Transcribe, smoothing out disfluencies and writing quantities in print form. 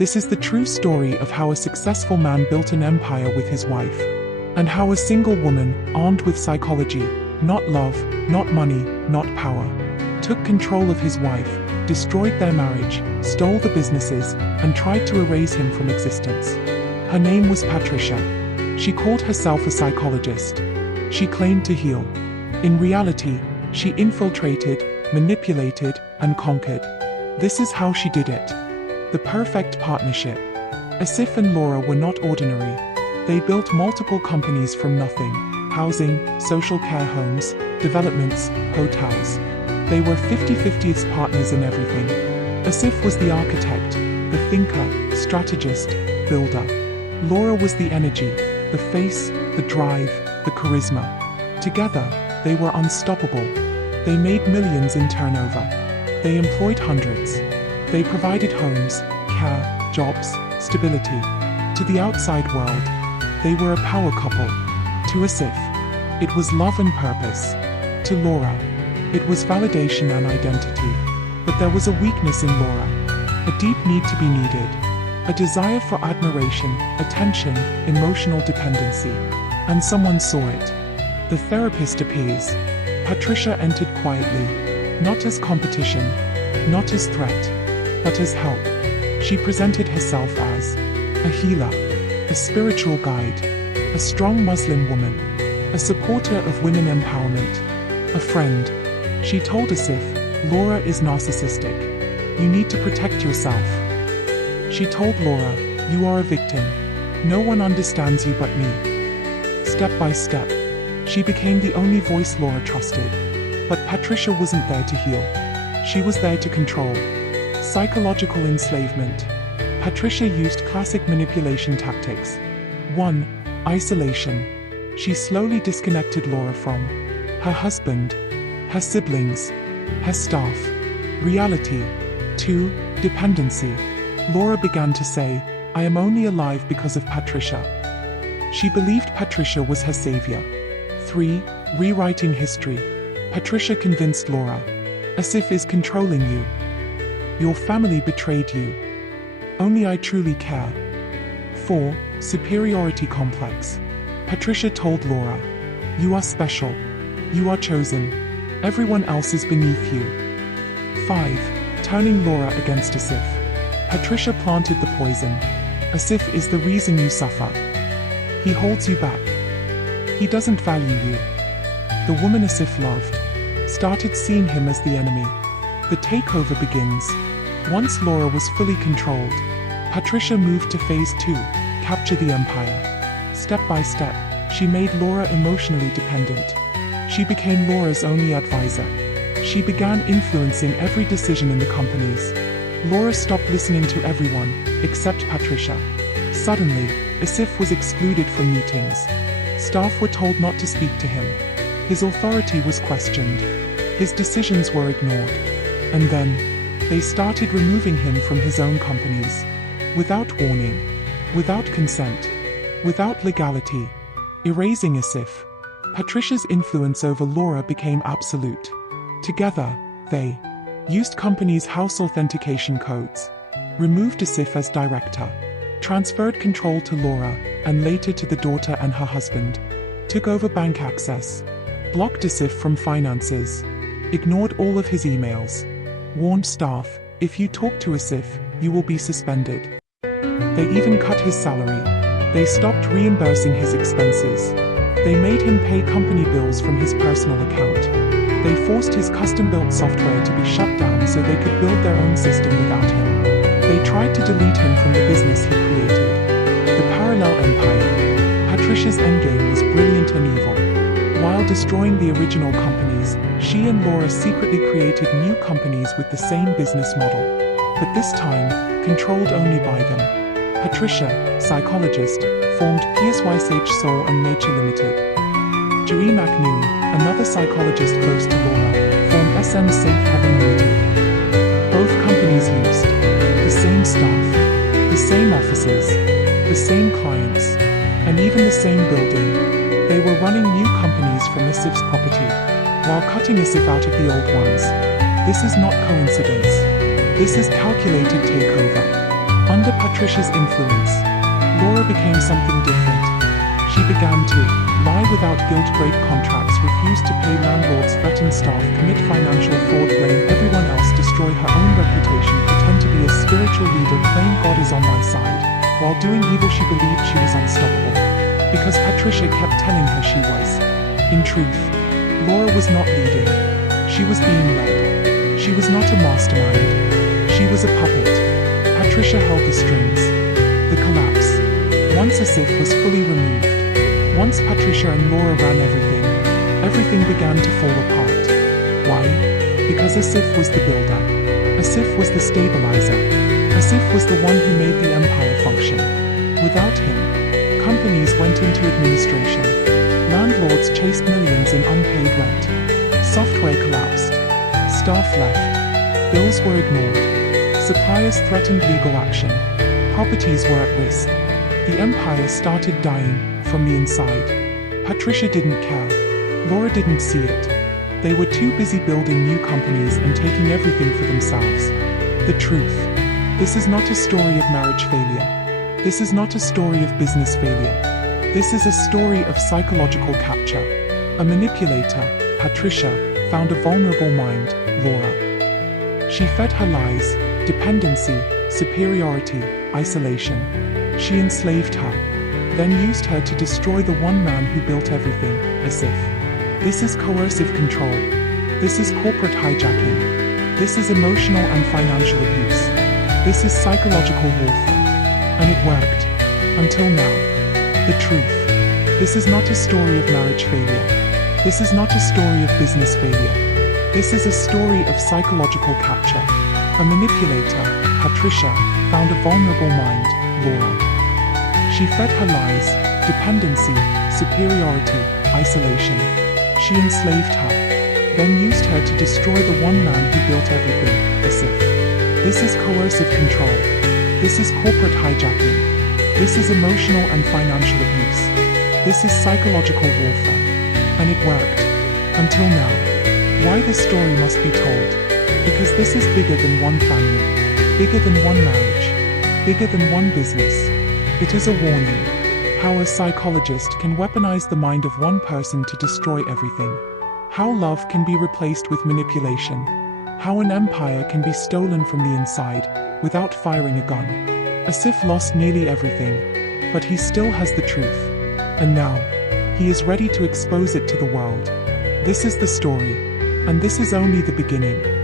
This is the true story of how a successful man built an empire with his wife, and how a single woman, armed with psychology, not love, not money, not power, took control of his wife, destroyed their marriage, stole the businesses, and tried to erase him from existence. Her name was Patricia. She called herself a psychologist. She claimed to heal. In reality, she infiltrated, manipulated, and conquered. This is how she did it. The perfect partnership. Asif and Laura were not ordinary. They built multiple companies from nothing: housing, social care homes, developments, hotels. They were 50-50 partners in everything. Asif was the architect, the thinker, strategist, builder. Laura was the energy, the face, the drive, the charisma. Together, they were unstoppable. They made millions in turnover. They employed hundreds. They provided homes, care, jobs, stability. To the outside world, they were a power couple. To Asif, it was love and purpose. To Laura, it was validation and identity. But there was a weakness in Laura, a deep need to be needed, a desire for admiration, attention, emotional dependency. And someone saw it. The therapist appears. Patricia entered quietly, not as competition, not as threat, but as help. She presented herself as a healer, a spiritual guide, a strong Muslim woman, a supporter of women empowerment, a friend. She told Asif, Laura is narcissistic. You need to protect yourself. She told Laura, you are a victim. No one understands you but me. Step by step, she became the only voice Laura trusted. But Patricia wasn't there to heal. She was there to control. Psychological enslavement. Patricia used classic manipulation tactics. 1. Isolation. She slowly disconnected Laura from her husband, her siblings, her staff. Reality. 2. Dependency. Laura began to say, I am only alive because of Patricia. She believed Patricia was her savior. 3. Rewriting history. Patricia convinced Laura, Asif is controlling you. Your family betrayed you. Only I truly care. 4. Superiority complex. Patricia told Laura, you are special. You are chosen. Everyone else is beneath you. 5. Turning Laura against Asif. Patricia planted the poison. Asif is the reason you suffer. He holds you back. He doesn't value you. The woman Asif loved started seeing him as the enemy. The takeover begins. Once Laura was fully controlled, Patricia moved to phase 2, capture the empire. Step by step, she made Laura emotionally dependent. She became Laura's only advisor. She began influencing every decision in the companies. Laura stopped listening to everyone, except Patricia. Suddenly, Asif was excluded from meetings. Staff were told not to speak to him. His authority was questioned. His decisions were ignored. And then, they started removing him from his own companies. Without warning, without consent, without legality. Erasing Asif. Patricia's influence over Laura became absolute. Together, they used companies' house authentication codes, removed Asif as director, transferred control to Laura and later to the daughter and her husband, took over bank access, blocked Asif from finances, ignored all of his emails, warned staff, if you talk to Asif, you will be suspended. They even cut his salary. They stopped reimbursing his expenses. They made him pay company bills from his personal account. They forced his custom-built software to be shut down so they could build their own system without him. They tried to delete him from the business he created. The parallel empire. Patricia's endgame was brilliant and evil. While destroying the original companies, she and Laura secretly created new companies with the same business model. But this time, controlled only by them. Patricia, psychologist, formed PSYCHOLOGIST Soul and Nature Limited. Jerry McNew, another psychologist close to Laura, formed SM Safe Heaven Limited. Both companies used the same staff, the same offices, the same clients, and even the same building. They were running new companies from Asif's property, while cutting Asif out of the old ones. This is not coincidence. This is calculated takeover. Under Patricia's influence, Laura became something different. She began to lie without guilt, break contracts, refuse to pay landlords, threaten staff, commit financial fraud, blame everyone else, destroy her own reputation, pretend to be a spiritual leader, claim God is on my side. While doing evil, she believed she was unstoppable, because Patricia kept telling her she was. In truth, Laura was not leading. She was being led. She was not a mastermind. She was a puppet. Patricia held the strings. The collapse. Once Asif was fully removed, once Patricia and Laura ran everything, everything began to fall apart. Why? Because Asif was the builder. Asif was the stabilizer. Asif was the one who made the empire function. Without him, companies went into administration. Landlords chased millions in unpaid rent. Software collapsed. Staff left. Bills were ignored. Suppliers threatened legal action. Properties were at risk. The empire started dying from the inside. Patricia didn't care. Laura didn't see it. They were too busy building new companies and taking everything for themselves. The truth. This is not a story of marriage failure. This is not a story of business failure. This is a story of psychological capture. A manipulator, Patricia, found a vulnerable mind, Laura. She fed her lies, dependency, superiority, isolation. She enslaved her, then used her to destroy the one man who built everything, Asif. This is coercive control. This is corporate hijacking. This is emotional and financial abuse. This is psychological warfare. And it worked. Until now. The truth. This is not a story of marriage failure. This is not a story of business failure. This is a story of psychological capture. A manipulator, Patricia, found a vulnerable mind, Laura. She fed her lies, dependency, superiority, isolation. She enslaved her, then used her to destroy the one man who built everything, Asif. This is coercive control. This is corporate hijacking. This is emotional and financial abuse. This is psychological warfare. And it worked. Until now. Why this story must be told? Because this is bigger than one family, bigger than one marriage, bigger than one business. It is a warning. How a psychologist can weaponize the mind of one person to destroy everything. How love can be replaced with manipulation. How an empire can be stolen from the inside, without firing a gun. Asif lost nearly everything, but he still has the truth. And now, he is ready to expose it to the world. This is the story, and this is only the beginning.